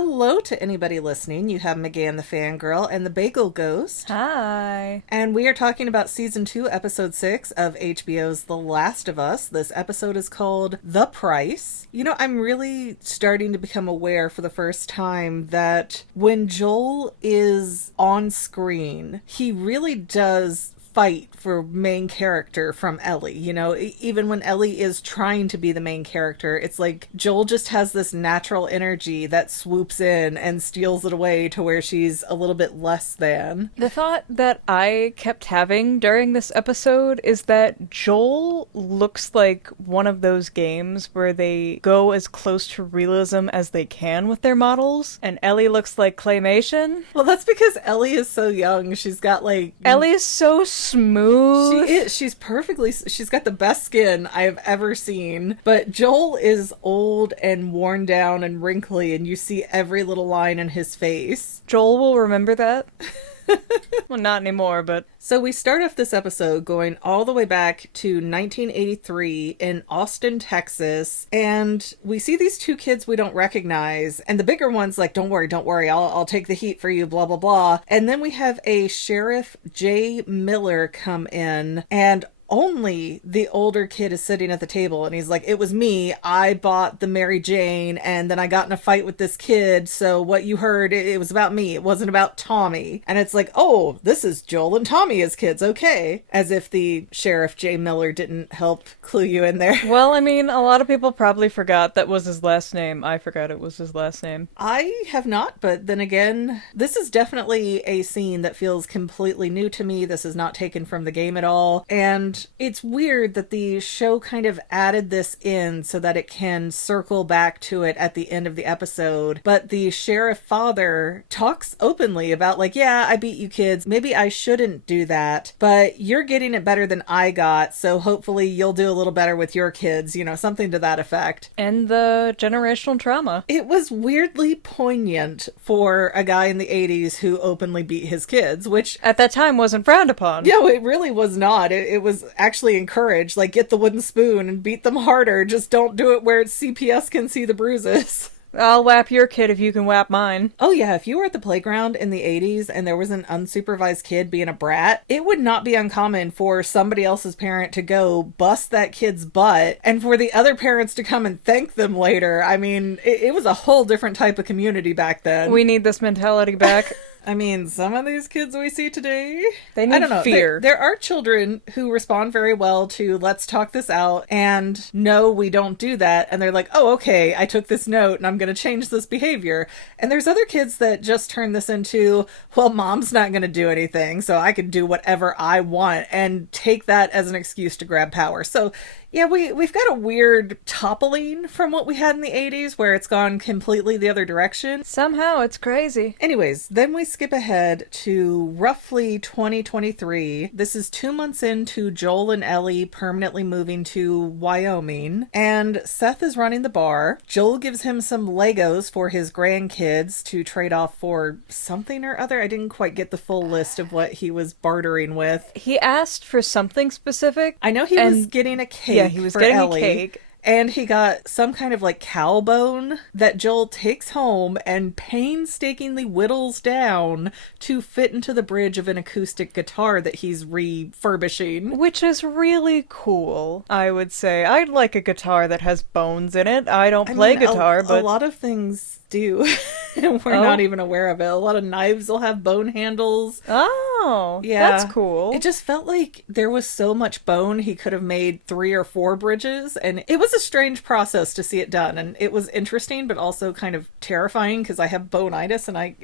Hello to anybody listening. You have McGann the Fangirl and the Bagel Ghost. Hi. And we are talking about Season 2, Episode 6 of HBO's The Last of Us. This episode is called The Price. You know, I'm really starting to become aware for the first time that when Joel is on screen, he really does fight for main character from Ellie. You know, even when Ellie is trying to be the main character, it's like Joel just has this natural energy that swoops in and steals it away to where she's a little bit less than. The thought that I kept having during this episode is that Joel looks like one of those games where they go as close to realism as they can with their models, and Ellie looks like claymation. Well, that's because Ellie is so young. She's got like... Ellie is so smooth. She is. She's got the best skin I have ever seen. But Joel is old and worn down and wrinkly, and you see every little line in his face. Joel will remember that. Well, not anymore, but... So we start off this episode going all the way back to 1983 in Austin, Texas, and we see these two kids we don't recognize, and the bigger one's like, don't worry, I'll take the heat for you, blah, blah, blah. And then we have a Sheriff J. Miller come in, and only the older kid is sitting at the table, and he's like, it was me, I bought the Mary Jane, and then I got in a fight with this kid, so what you heard, it was about me, it wasn't about Tommy. And it's like, oh, this is Joel and Tommy as kids, okay. As if the Sheriff J. Miller didn't help clue you in there. Well, I mean, a lot of people probably forgot that was his last name. I forgot it was his last name. I have not, but then again, this is definitely a scene that feels completely new to me. This is not taken from the game at all, and it's weird that the show kind of added this in so that it can circle back to it at the end of the episode. But the sheriff father talks openly about like, yeah, I beat you kids. Maybe I shouldn't do that, but you're getting it better than I got. So hopefully you'll do a little better with your kids, you know, something to that effect. And the generational trauma. It was weirdly poignant for a guy in the 80s who openly beat his kids, which at that time wasn't frowned upon. No, it really was not. It was actually encouraged, like, get the wooden spoon and beat them harder, just don't do it where CPS can see the bruises. I'll whap your kid if you can whap mine. Oh yeah, if you were at the playground in the 80s and there was an unsupervised kid being a brat, it would not be uncommon for somebody else's parent to go bust that kid's butt and for the other parents to come and thank them later. I mean, it was a whole different type of community back then. We need this mentality back. I mean, some of these kids we see today, they need I don't know. Fear. There are children who respond very well to let's talk this out and no, we don't do that. And they're like, oh, okay, I took this note and I'm going to change this behavior. And there's other kids that just turn this into, well, mom's not going to do anything, so I can do whatever I want and take that as an excuse to grab power. So yeah, we've got a weird toppling from what we had in the 80s where it's gone completely the other direction. Somehow it's crazy. Anyways, then we skip ahead to roughly 2023. This is 2 months into Joel and Ellie permanently moving to Wyoming, and Seth is running the bar. Joel gives him some Legos for his grandkids to trade off for something or other. I didn't quite get the full list of what he was bartering with. He asked for something specific. I know he was getting a cake. Yeah, he was for getting Ellie. a cake. And he got some kind of like cow bone that Joel takes home and painstakingly whittles down to fit into the bridge of an acoustic guitar that he's refurbishing. Which is really cool, I would say. I'd like a guitar that has bones in it. I don't play guitar, but... A lot of things do. And we're not even aware of it. A lot of knives will have bone handles. Oh, yeah. That's cool. It just felt like there was so much bone he could have made 3 or 4 bridges, and it was a strange process to see it done, and it was interesting but also kind of terrifying because I have bone-itis and I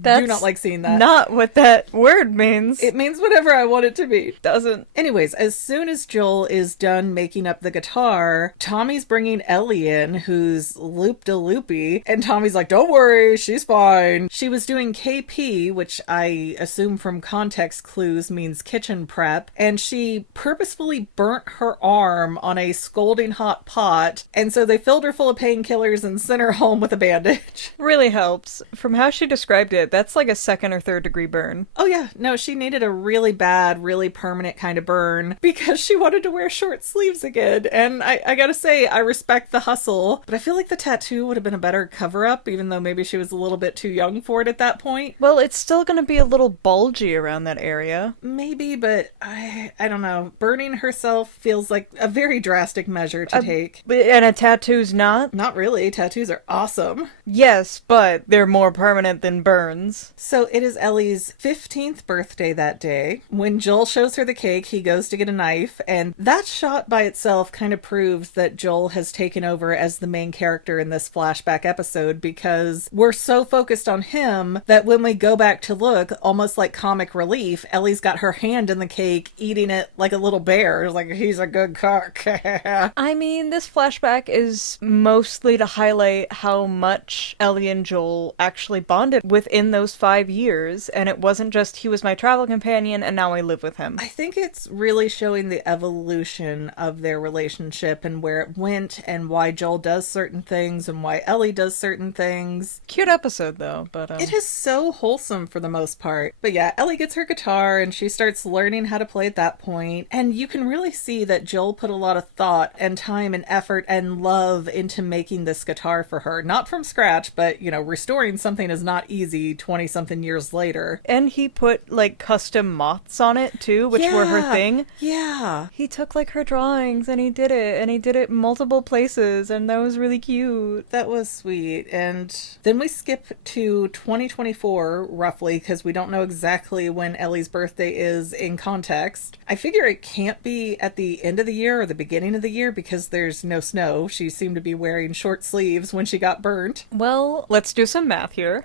do not like seeing that. Not what that word means. It means whatever I want it to be. Doesn't. Anyways, as soon as Joel is done making up the guitar, Tommy's bringing Ellie in, who's loop-de-loopy, and Tommy's like, don't worry, she's fine. She was doing KP, which I assume from context clues means kitchen prep, and she purposefully burnt her arm on a scalding hot pot, and so they filled her full of painkillers and sent her home with a bandage. Really helps. From how she described described it. That's like a second or third degree burn. Oh yeah, no, she needed a really bad, really permanent kind of burn because she wanted to wear short sleeves again. And I gotta say, I respect the hustle, but I feel like the tattoo would have been a better cover-up, even though maybe she was a little bit too young for it at that point. Well, it's still gonna be a little bulgy around that area. Maybe, but I don't know. Burning herself feels like a very drastic measure to take. And a tattoo's not? Not really. Tattoos are awesome. Yes, but they're more permanent than burns. So it is Ellie's 15th birthday that day. When Joel shows her the cake, he goes to get a knife, and that shot by itself kind of proves that Joel has taken over as the main character in this flashback episode, because we're so focused on him that when we go back to look, almost like comic relief, Ellie's got her hand in the cake, eating it like a little bear. Like, he's a good cook. I mean, this flashback is mostly to highlight how much Ellie and Joel actually bonded within those 5 years, and it wasn't just he was my travel companion and now I live with him. I think it's really showing the evolution of their relationship and where it went and why Joel does certain things and why Ellie does certain things. Cute episode though, but It is so wholesome for the most part. But yeah, Ellie gets her guitar and she starts learning how to play at that point, and you can really see that Joel put a lot of thought and time and effort and love into making this guitar for her. Not from scratch, but restoring something is not easy 20-something years later. And he put like custom moths on it too, which were her thing. Yeah. He took like her drawings and he did it multiple places, and that was really cute. That was sweet. And then we skip to 2024 roughly, because we don't know exactly when Ellie's birthday is in context. I figure it can't be at the end of the year or the beginning of the year because there's no snow. She seemed to be wearing short sleeves when she got burnt. Well, let's do some math here.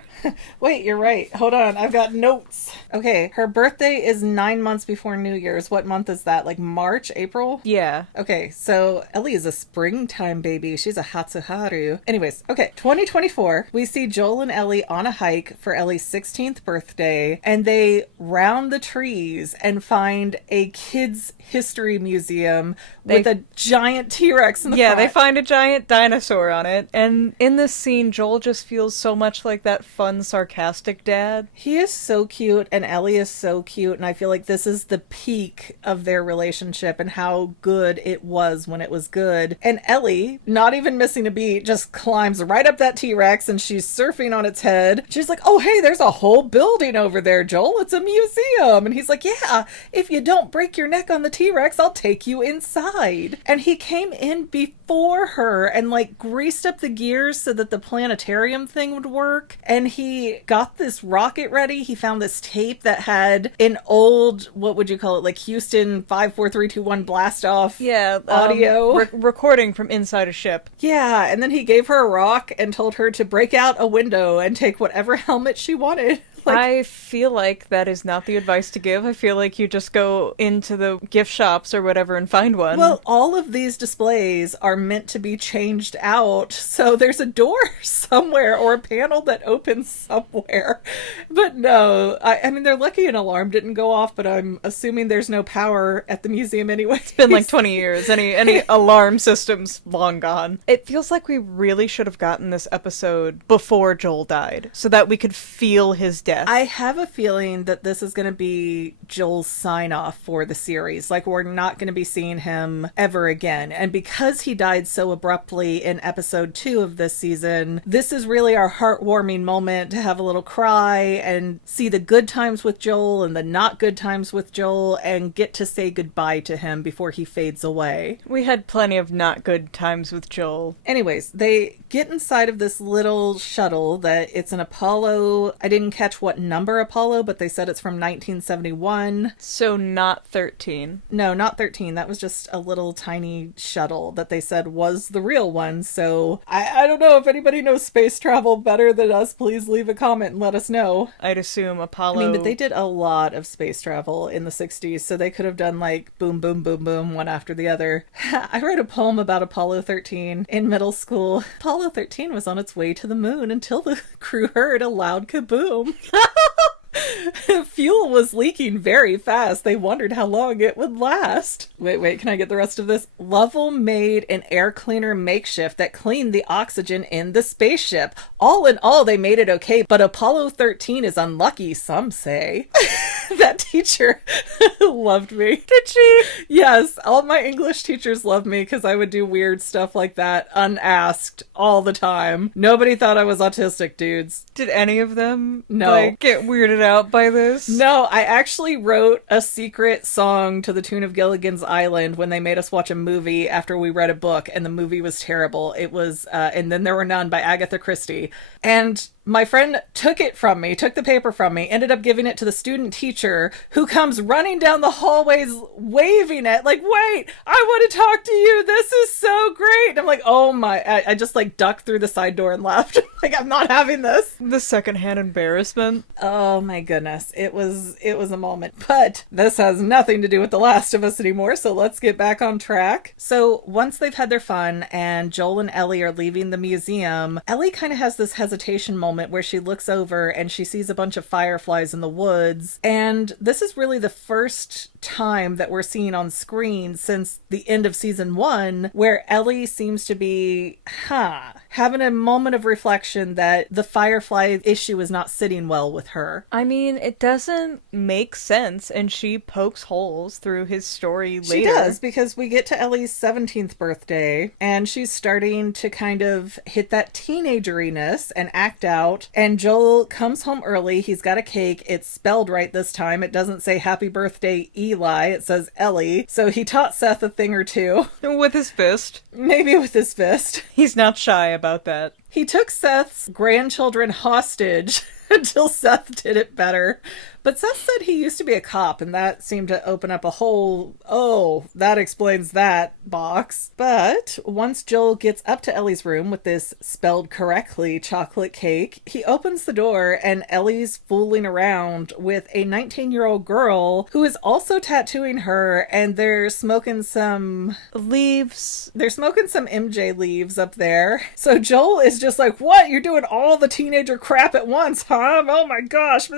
Wait, you're right. Hold on. I've got notes. Okay, her birthday is 9 months before New Year's. What month is that? Like March, April? Yeah. Okay, so Ellie is a springtime baby. She's a Hatsuharu. Anyways, okay, 2024, we see Joel and Ellie on a hike for Ellie's 16th birthday, and they round the trees and find a kids' history museum with a giant T-Rex in the front. Yeah, they find a giant dinosaur on it, and in this scene, Joel just feels so much like that fun, sarcastic dad. He is so cute, and Ellie is so cute, and I feel like this is the peak of their relationship and how good it was when it was good. And Ellie, not even missing a beat, just climbs right up that T-Rex, and she's surfing on its head. She's like, oh, hey, there's a whole building over there, Joel. It's a museum. And he's like, yeah, if you don't break your neck on the T-Rex, I'll take you inside. And he came in before her and like greased up the gears so that the planetarium thing would work. And he got this rocket ready. He found this tape that had an old, what would you call it, like Houston 54321 blast off audio. Recording from inside a ship. Yeah, and then he gave her a rock and told her to break out a window and take whatever helmet she wanted. I feel like that is not the advice to give. I feel like you just go into the gift shops or whatever and find one. Well, all of these displays are meant to be changed out, so there's a door somewhere or a panel that opens somewhere. But no, I mean, they're lucky an alarm didn't go off, but I'm assuming there's no power at the museum anyway. It's been like 20 years. Any alarm system's long gone. It feels like we really should have gotten this episode before Joel died, so that we could feel his death. I have a feeling that this is going to be Joel's sign-off for the series. Like, we're not going to be seeing him ever again. And because he died so abruptly in episode 2 of this season, this is really our heartwarming moment to have a little cry and see the good times with Joel and the not good times with Joel and get to say goodbye to him before he fades away. We had plenty of not good times with Joel. Anyways, they get inside of this little shuttle that it's an Apollo. I didn't catch what number Apollo, but they said it's from 1971. So not 13. No, not 13. That was just a little tiny shuttle that they said was the real one. So I don't know if anybody knows space travel better than us. Please leave a comment and let us know. I'd assume Apollo. I mean, but they did a lot of space travel in the 60s, so they could have done like boom, boom, boom, boom, one after the other. I wrote a poem about Apollo 13 in middle school. Apollo 13 was on its way to the moon until the crew heard a loud kaboom. Fuel was leaking very fast. They wondered how long it would last. Wait, can I get the rest of this? Lovell made an air cleaner makeshift that cleaned the oxygen in the spaceship. All in all, they made it okay, but Apollo 13 is unlucky, some say. That teacher loved me. Did she? Yes, all my English teachers loved me because I would do weird stuff like that unasked all the time. Nobody thought I was autistic, dudes. Did any of them No. get weirded out by this? No, I actually wrote a secret song to the tune of Gilligan's Island when they made us watch a movie after we read a book, and the movie was terrible. It was And Then There Were None by Agatha Christie. And my friend took it from me, took the paper from me, ended up giving it to the student teacher, who comes running down the hallways waving it, like, wait, I want to talk to you. This is so great. And I'm like, oh my, I just like ducked through the side door and left. Like, I'm not having this. The secondhand embarrassment. Oh my goodness. It was a moment. But this has nothing to do with The Last of Us anymore, so let's get back on track. So once they've had their fun and Joel and Ellie are leaving the museum, Ellie kind of has this hesitation moment where she looks over and she sees a bunch of fireflies in the woods. And this is really the first time that we're seeing on screen since the end of season 1 where Ellie seems to be, having a moment of reflection that the firefly issue is not sitting well with her. I mean, it doesn't make sense, and she pokes holes through his story later. She does, because we get to Ellie's 17th birthday, and she's starting to kind of hit that teenageriness and act out, and Joel comes home early. He's got a cake. It's spelled right this time. It doesn't say happy birthday Eli. It says Ellie. So he taught Seth a thing or two. With his fist. Maybe with his fist. He's not shy about that. He took Seth's grandchildren hostage until Seth did it better. But Seth said he used to be a cop, and that seemed to open up a whole, that explains that box. But once Joel gets up to Ellie's room with this spelled correctly chocolate cake, he opens the door and Ellie's fooling around with a 19-year-old girl who is also tattooing her, and they're smoking some leaves. They're smoking some MJ leaves up there. So Joel is just like, what? You're doing all the teenager crap at once, huh? Oh my gosh.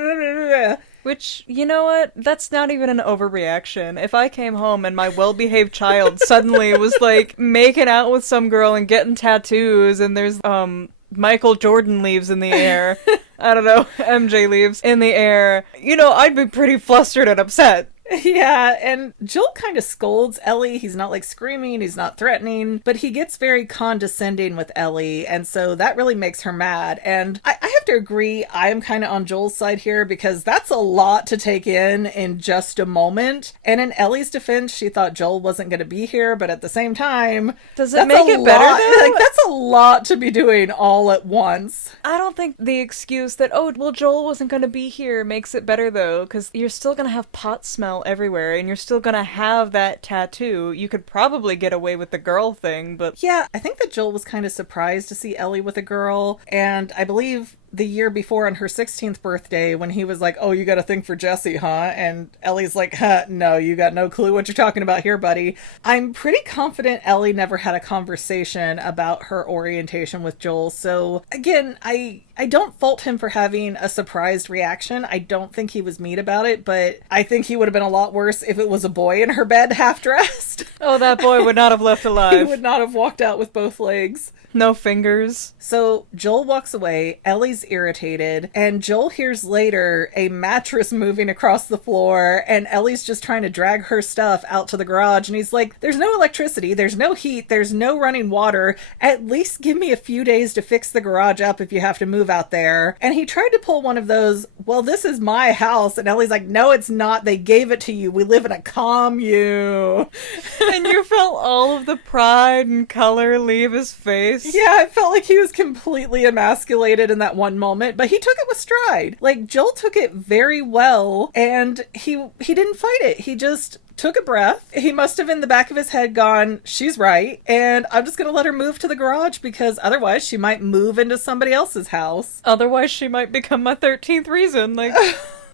Which, you know what? That's not even an overreaction. If I came home and my well-behaved child suddenly was, like, making out with some girl and getting tattoos, and there's, Michael Jordan leaves in the air, I don't know, MJ leaves in the air, you know, I'd be pretty flustered and upset. Yeah, and Joel kind of scolds Ellie. He's not like screaming, he's not threatening, but he gets very condescending with Ellie, and so that really makes her mad. And I have to agree, I am kind of on Joel's side here, because that's a lot to take in just a moment. And in Ellie's defense, she thought Joel wasn't going to be here, but at the same time, does it make it better though? Like, that's a lot to be doing all at once. I don't think the excuse that, Joel wasn't going to be here makes it better though, because you're still going to have pot smell everywhere, and you're still gonna have that tattoo. You could probably get away with the girl thing, but... Yeah, I think that Joel was kind of surprised to see Ellie with a girl, and I believe the year before on her 16th birthday when he was like, oh, you got a thing for Jesse, huh? And Ellie's like, no, you got no clue what you're talking about here, buddy. I'm pretty confident Ellie never had a conversation about her orientation with Joel, so again, I don't fault him for having a surprised reaction. I don't think he was mean about it, but I think he would have been a lot worse if it was a boy in her bed half-dressed. Oh, that boy would not have left alive. He would not have walked out with both legs. No fingers. So Joel walks away, Ellie's irritated, and Joel hears later a mattress moving across the floor, and Ellie's just trying to drag her stuff out to the garage, and he's like, there's no electricity, there's no heat, there's no running water, at least give me a few days to fix the garage up if you have to move out there. And he tried to pull one of those, well, this is my house, and Ellie's like, no, it's not, they gave it to you, we live in a commune. And you felt all of the pride and color leave his face. Yeah, I felt like he was completely emasculated in that one moment, but he took it with stride. Like, Joel took it very well, and he didn't fight it. He just took a breath. He must have in the back of his head gone, she's right, and I'm just gonna let her move to the garage because otherwise she might move into somebody else's house. Otherwise she might become my 13th reason, like...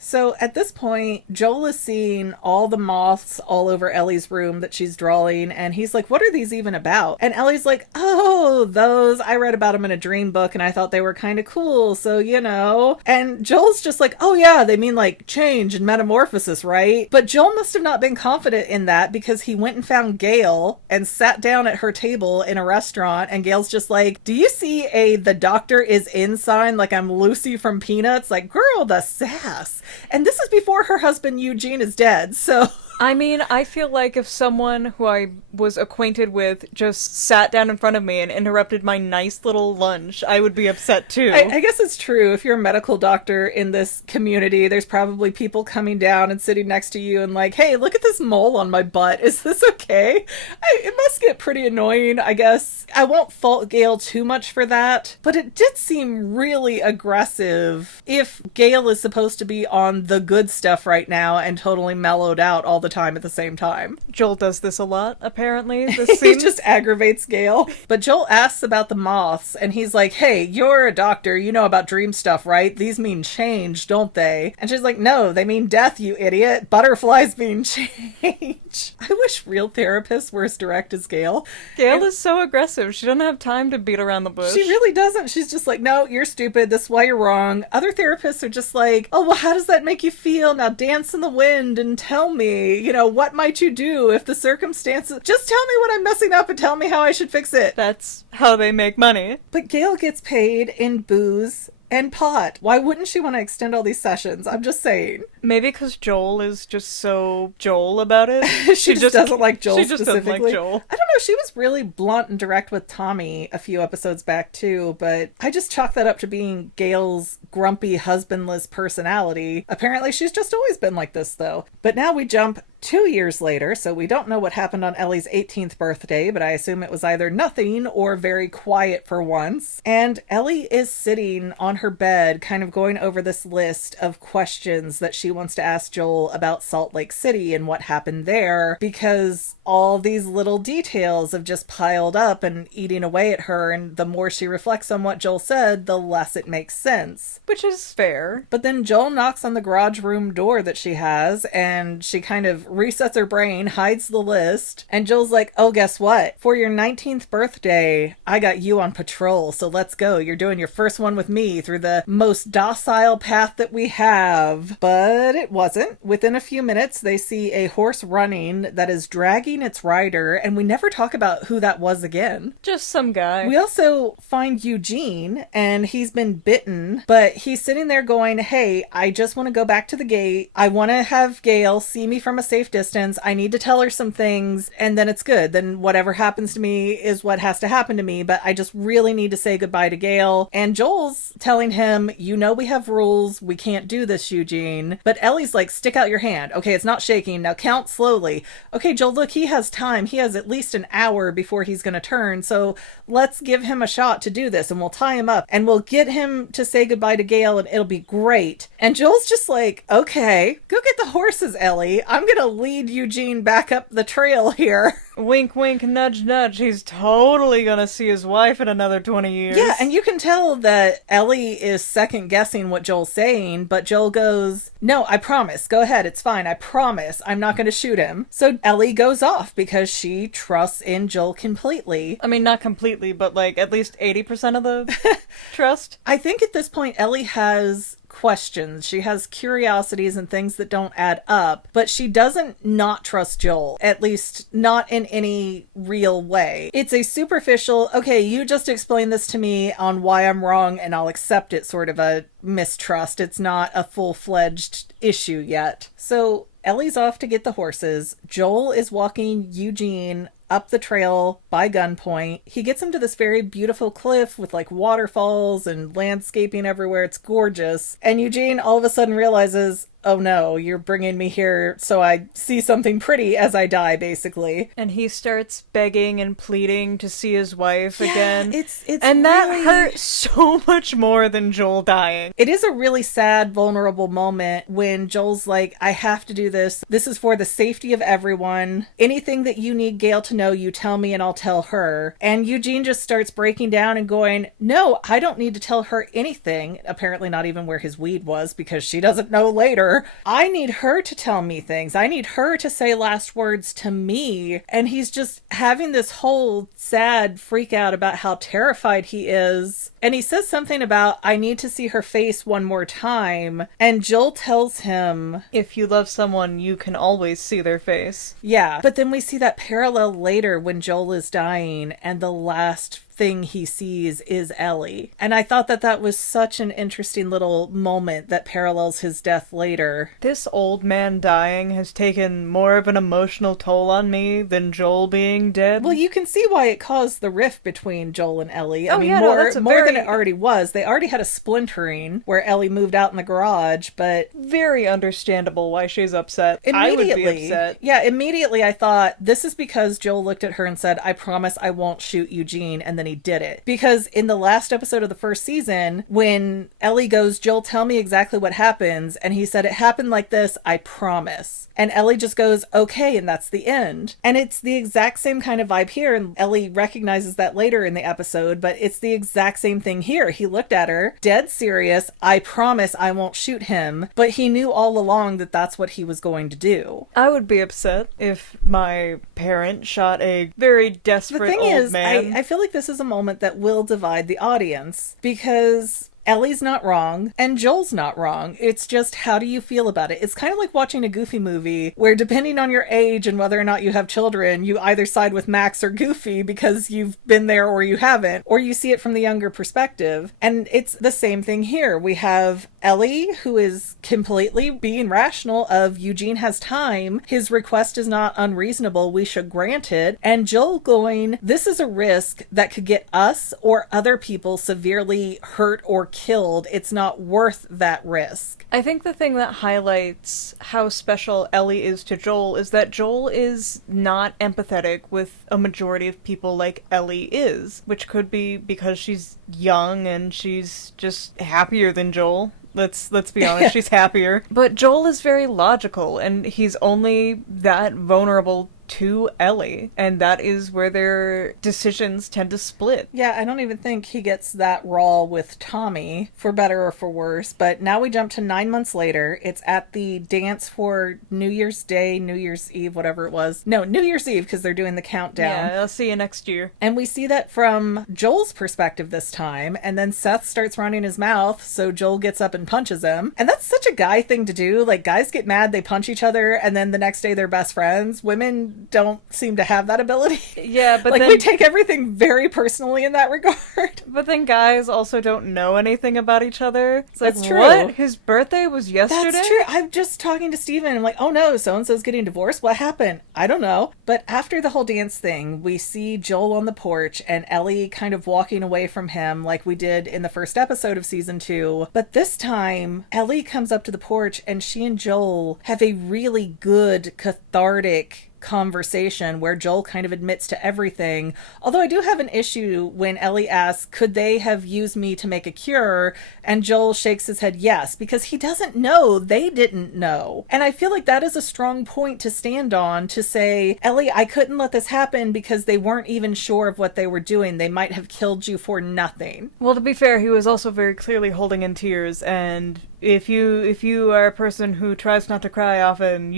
So at this point, Joel is seeing all the moths all over Ellie's room that she's drawing, and he's like, what are these even about? And Ellie's like, oh, those, I read about them in a dream book and I thought they were kind of cool, so you know. And Joel's just like, oh yeah, they mean like change and metamorphosis, right? But Joel must have not been confident in that because he went and found Gail and sat down at her table in a restaurant, and Gail's just like, do you see a "the doctor is in" sign like I'm Lucy from Peanuts? Like, girl, the sass. And this is before her husband Eugene is dead, so... I mean, I feel like if someone who I was acquainted with just sat down in front of me and interrupted my nice little lunch, I would be upset too. I guess it's true. If you're a medical doctor in this community, there's probably people coming down and sitting next to you and like, hey, look at this mole on my butt. Is this okay? It must get pretty annoying, I guess. I won't fault Gail too much for that, but it did seem really aggressive if Gail is supposed to be on the good stuff right now and totally mellowed out all the time at the same time. Joel does this a lot, apparently. This seems... He just aggravates Gail. But Joel asks about the moths, and he's like, hey, you're a doctor, you know about dream stuff, right? These mean change, don't they? And she's like, no, they mean death, you idiot. Butterflies mean change. I wish real therapists were as direct as Gail. Gail is so aggressive. She doesn't have time to beat around the bush. She really doesn't. She's just like, no, you're stupid. This is why you're wrong. Other therapists are just like, oh, well, how does that make you feel? Now dance in the wind and tell me, you know, what might you do if the circumstances... Just tell me what I'm messing up and tell me how I should fix it. That's how they make money. But Gail gets paid in booze and pot. Why wouldn't she want to extend all these sessions? I'm just saying. Maybe because Joel is just so Joel about it. she just doesn't like Joel specifically. She just doesn't like Joel. I don't know. She was really blunt and direct with Tommy a few episodes back too, but I just chalk that up to being Gail's grumpy, husbandless personality. Apparently she's just always been like this though. But now we jump 2 years later, so we don't know what happened on Ellie's 18th birthday, but I assume it was either nothing or very quiet for once. And Ellie is sitting on her bed, kind of going over this list of questions that she wants to ask Joel about Salt Lake City and what happened there, because all these little details have just piled up and eating away at her, and the more she reflects on what Joel said, the less it makes sense. Which is fair. But then Joel knocks on the garage room door that she has, and she kind of resets her brain, hides the list, and Joel's like, oh, guess what? For your 19th birthday, I got you on patrol, so let's go. You're doing your first one with me through the most docile path that we have. But it wasn't. Within a few minutes, they see a horse running that is dragging its rider, and we never talk about who that was again. Just some guy. We also find Eugene, and he's been bitten, but he's sitting there going, hey, I just want to go back to the gate. I want to have Gail see me from a safe distance. I need to tell her some things, and then it's good. Then whatever happens to me is what has to happen to me, but I just really need to say goodbye to Gail. And Joel's telling him, you know we have rules. We can't do this, Eugene. But Ellie's like, stick out your hand. Okay, it's not shaking. Now count slowly. Okay, Joel, look, he has time. He has at least an hour before he's going to turn, so let's give him a shot to do this, and we'll tie him up, and we'll get him to say goodbye to Gail, and it'll be great. And Joel's just like, okay, go get the horses, Ellie. I'm gonna lead Eugene back up the trail here. Wink, wink, nudge, nudge. He's totally gonna see his wife in another 20 years. Yeah, and you can tell that Ellie is second guessing what Joel's saying, but Joel goes, no, I promise. Go ahead. It's fine. I promise. I'm not gonna shoot him. So Ellie goes off because she trusts in Joel completely. I mean, not completely, but like at least 80% of the trust. I think at this point, Ellie has questions. She has curiosities and things that don't add up, but she doesn't not trust Joel, at least not in any real way. It's a superficial, okay, you just explain this to me on why I'm wrong and I'll accept it sort of a mistrust. It's not a full-fledged issue yet. So Ellie's off to get the horses. Joel is walking Eugene up the trail by gunpoint. He gets him to this very beautiful cliff with like waterfalls and landscaping everywhere. It's gorgeous. And Eugene all of a sudden realizes, oh no, you're bringing me here so I see something pretty as I die, basically. And he starts begging and pleading to see his wife again. It's and that really... hurt so much more than Joel dying. It is a really sad, vulnerable moment when Joel's like, I have to do this. This is for the safety of everyone. Anything that you need Gail to know, you tell me and I'll tell her. And Eugene just starts breaking down and going, no, I don't need to tell her anything. Apparently not even where his weed was, because she doesn't know later. her. I need her to tell me things. I need her to say last words to me. And he's just having this whole sad freak out about how terrified he is. And he says something about, I need to see her face one more time. And Joel tells him, if you love someone, you can always see their face. Yeah. But then we see that parallel later when Joel is dying and the last thing he sees is Ellie. And I thought that that was such an interesting little moment that parallels his death later. This old man dying has taken more of an emotional toll on me than Joel being dead. Well, you can see why it caused the rift between Joel and Ellie. Oh, yeah, more than it already was. They already had a splintering where Ellie moved out in the garage, but very understandable why she's upset. Immediately, I would be upset. Yeah, immediately I thought, this is because Joel looked at her and said, I promise I won't shoot Eugene, and then he did it. Because in the last episode of the first season, when Ellie goes, Joel, tell me exactly what happens, and he said, it happened like this, I promise. And Ellie just goes, okay, and that's the end. And it's the exact same kind of vibe here, and Ellie recognizes that later in the episode, but it's the exact same thing here. He looked at her, dead serious, I promise I won't shoot him, but he knew all along that that's what he was going to do. I would be upset if my parent shot a very desperate old man. I feel like this is a moment that will divide the audience, because Ellie's not wrong, and Joel's not wrong. It's just, how do you feel about it? It's kind of like watching a Goofy movie, where depending on your age and whether or not you have children, you either side with Max or Goofy because you've been there or you haven't, or you see it from the younger perspective. And it's the same thing here. We have Ellie, who is completely being rational of, Eugene has time, his request is not unreasonable, we should grant it, and Joel going, this is a risk that could get us or other people severely hurt or killed. It's not worth that risk. I think the thing that highlights how special Ellie is to Joel is that Joel is not empathetic with a majority of people like Ellie is, which could be because she's young and she's just happier than Joel. Let's be honest, she's happier. But Joel is very logical, and he's only that vulnerable to Ellie, and that is where their decisions tend to split. Yeah, I don't even think he gets that raw with Tommy, for better or for worse. But now we jump to 9 months later. It's at the dance for New Year's Day, New Year's Eve, whatever it was. No, New Year's Eve, because they're doing the countdown. Yeah, I'll see you next year. And we see that from Joel's perspective this time, and then Seth starts running his mouth, so Joel gets up and punches him. And that's such a guy thing to do. Like, guys get mad, they punch each other, and then the next day they're best friends. Women don't seem to have that ability. Yeah, but like, then we take everything very personally in that regard. But then guys also don't know anything about each other. It's like, That's true. What? His birthday was yesterday? That's true. I'm just talking to Steven. I'm like, oh no, so-and-so's getting divorced? What happened? I don't know. But after the whole dance thing, we see Joel on the porch and Ellie kind of walking away from him like we did in the first episode of season 2. But this time, Ellie comes up to the porch and she and Joel have a really good, cathartic conversation where Joel kind of admits to everything. Although I do have an issue when Ellie asks, could they have used me to make a cure? And Joel shakes his head yes, because he doesn't know. They didn't know. And I feel like that is a strong point to stand on, to say, Ellie, I couldn't let this happen because they weren't even sure of what they were doing. They might have killed you for nothing. Well, to be fair, he was also very clearly holding in tears, and if you are a person who tries not to cry often,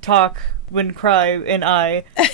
talk when cry and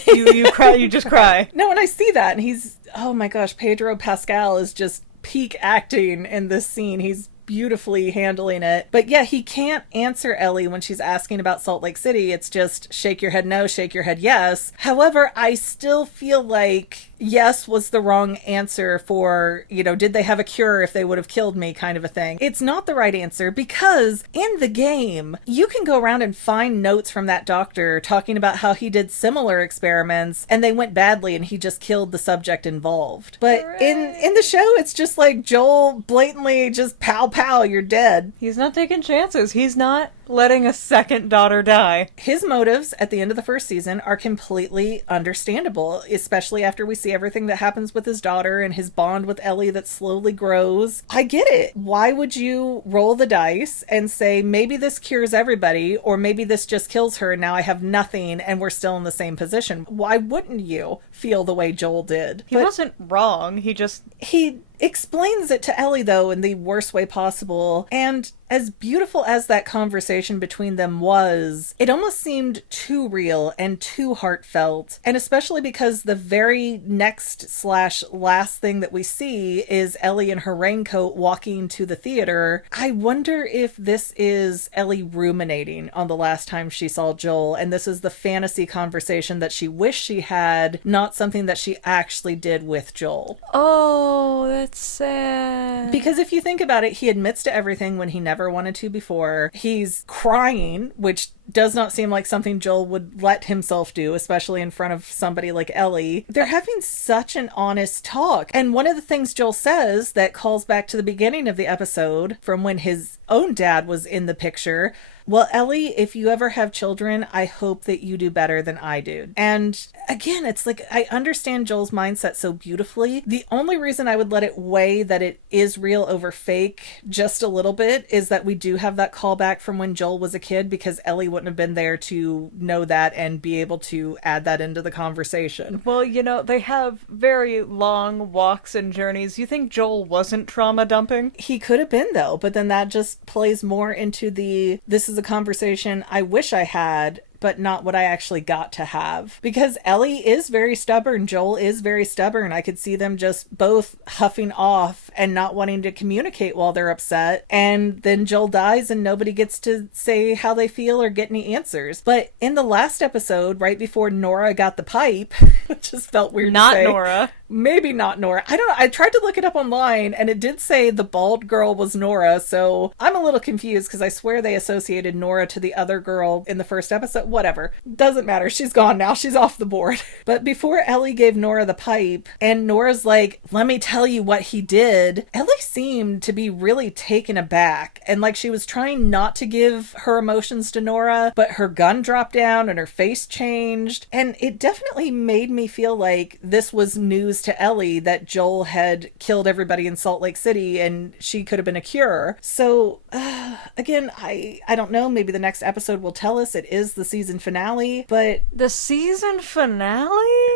you cry, you just cry. No, and I see that, and he's, oh my gosh, Pedro Pascal is just peak acting in this scene. He's beautifully handling it. But yeah, he can't answer Ellie when she's asking about Salt Lake City. It's just shake your head no, shake your head yes. However, I still feel like yes was the wrong answer for, did they have a cure if they would have killed me kind of a thing. It's not the right answer, because in the game, you can go around and find notes from that doctor talking about how he did similar experiments and they went badly and he just killed the subject involved. But in the show, it's just like Joel blatantly just pow pow, you're dead. He's not taking chances. He's not letting a second daughter die. His motives at the end of the first season are completely understandable, especially after we see everything that happens with his daughter and his bond with Ellie that slowly grows. I get it. Why would you roll the dice and say, maybe this cures everybody, or maybe this just kills her and now I have nothing and we're still in the same position? Why wouldn't you feel the way Joel did? He wasn't wrong. He explains it to Ellie, though, in the worst way possible. And as beautiful as that conversation between them was, it almost seemed too real and too heartfelt. And especially because the very next / last thing that we see is Ellie in her raincoat walking to the theater. I wonder if this is Ellie ruminating on the last time she saw Joel, and this is the fantasy conversation that she wished she had, not something that she actually did with Joel. Oh, that's sad. Because if you think about it, he admits to everything when he never wanted to before. He's crying, which does not seem like something Joel would let himself do, especially in front of somebody like Ellie. They're having such an honest talk. And one of the things Joel says that calls back to the beginning of the episode from when his own dad was in the picture, well, Ellie, if you ever have children, I hope that you do better than I do. And again, it's like, I understand Joel's mindset so beautifully. The only reason I would let it weigh that it is real over fake just a little bit is that we do have that callback from when Joel was a kid, because Ellie wouldn't have been there to know that and be able to add that into the conversation. Well, you know, they have very long walks and journeys. You think Joel wasn't trauma dumping? He could have been, though, but then that just plays more into this is a conversation I wish I had, but not what I actually got to have. Because Ellie is very stubborn. Joel is very stubborn. I could see them just both huffing off and not wanting to communicate while they're upset. And then Joel dies and nobody gets to say how they feel or get any answers. But in the last episode, right before Nora got the pipe, which just felt weird Not to say. Nora. Maybe not Nora. I don't know. I tried to look it up online and it did say the bald girl was Nora. So I'm a little confused because I swear they associated Nora to the other girl in the first episode. Whatever. Doesn't matter. She's gone now. She's off the board. But before Ellie gave Nora the pipe and Nora's like, let me tell you what he did, Ellie seemed to be really taken aback. And like she was trying not to give her emotions to Nora, but her gun dropped down and her face changed. And it definitely made me feel like this was news to Ellie that Joel had killed everybody in Salt Lake City and she could have been a cure. So again, I don't know. Maybe the next episode will tell us it is the season finale, but the season finale?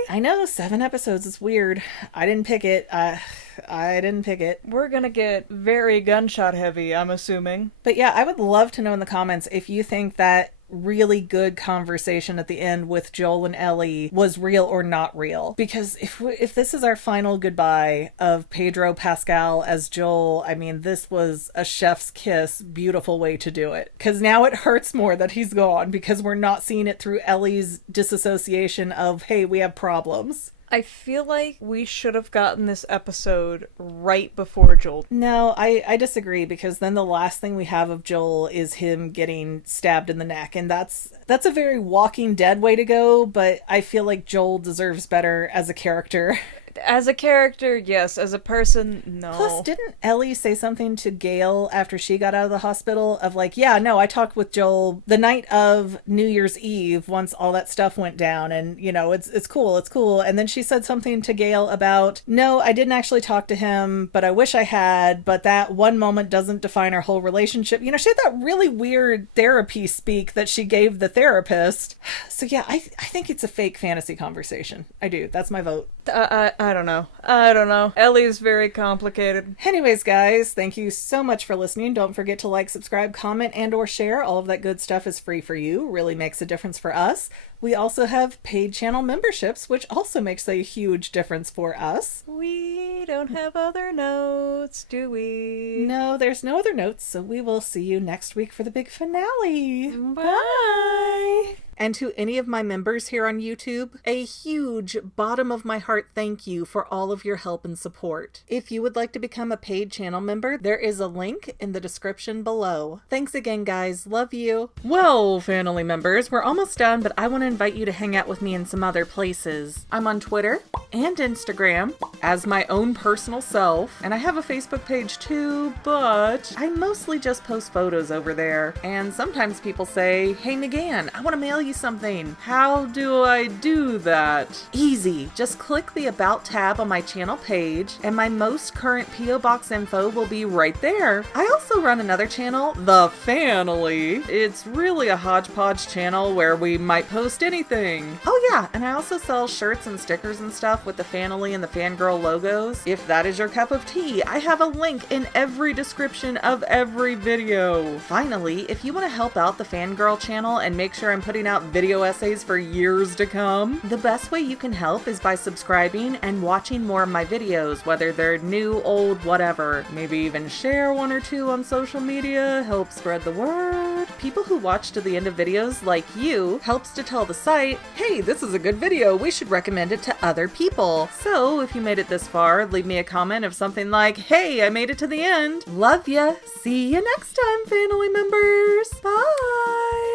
I know, 7 episodes is weird. I didn't pick it. I didn't pick it. We're gonna get very gunshot heavy, I'm assuming. But yeah, I would love to know in the comments if you think that really good conversation at the end with Joel and Ellie was real or not real. Because if this is our final goodbye of Pedro Pascal as Joel, I mean, this was a chef's kiss, beautiful way to do it. Because now it hurts more that he's gone because we're not seeing it through Ellie's disassociation of, hey, we have problems. I feel like we should have gotten this episode right before Joel. No, I disagree, because then the last thing we have of Joel is him getting stabbed in the neck, and that's a very Walking Dead way to go, but I feel like Joel deserves better as a character. As a character, yes. As a person, no. Plus, didn't Ellie say something to Gail after she got out of the hospital of like, yeah, no, I talked with Joel the night of New Year's Eve once all that stuff went down, and, you know, it's cool. And then she said something to Gail about, no, I didn't actually talk to him, but I wish I had, but that one moment doesn't define our whole relationship. You know, she had that really weird therapy speak that she gave the therapist. So yeah, I think it's a fake fantasy conversation. I do. That's my vote. I don't know. Ellie's very complicated. Anyways, guys, thank you so much for listening. Don't forget to like, subscribe, comment, and or share. All of that good stuff is free for you. Really makes a difference for us. We also have paid channel memberships, which also makes a huge difference for us. We don't have other notes, do we? No, there's no other notes, so we will see you next week for the big finale. Bye! And to any of my members here on YouTube, a huge bottom of my heart thank you for all of your help and support. If you would like to become a paid channel member, there is a link in the description below. Thanks again, guys. Love you. Well, family members, we're almost done, but I want to invite you to hang out with me in some other places. I'm on Twitter and Instagram as my own personal self, and I have a Facebook page too, but I mostly just post photos over there. And sometimes people say, hey, Megan, I want to mail you something. How do I do that? Easy. Just click the About tab on my channel page, and my most current P.O. Box info will be right there. I also run another channel, The Family. It's really a hodgepodge channel where we might post anything. Oh yeah, and I also sell shirts and stickers and stuff with the Family and the Fangirl logos. If that is your cup of tea, I have a link in every description of every video. Finally, if you want to help out the Fangirl channel and make sure I'm putting out video essays for years to come, the best way you can help is by subscribing and watching more of my videos, whether they're new, old, whatever. Maybe even share one or two on social media, help spread the word. People who watch to the end of videos, like you, helps to tell the site, hey, this is a good video, we should recommend it to other people. So if you made it this far, leave me a comment of something like, hey, I made it to the end. Love ya. See you next time, family members. Bye.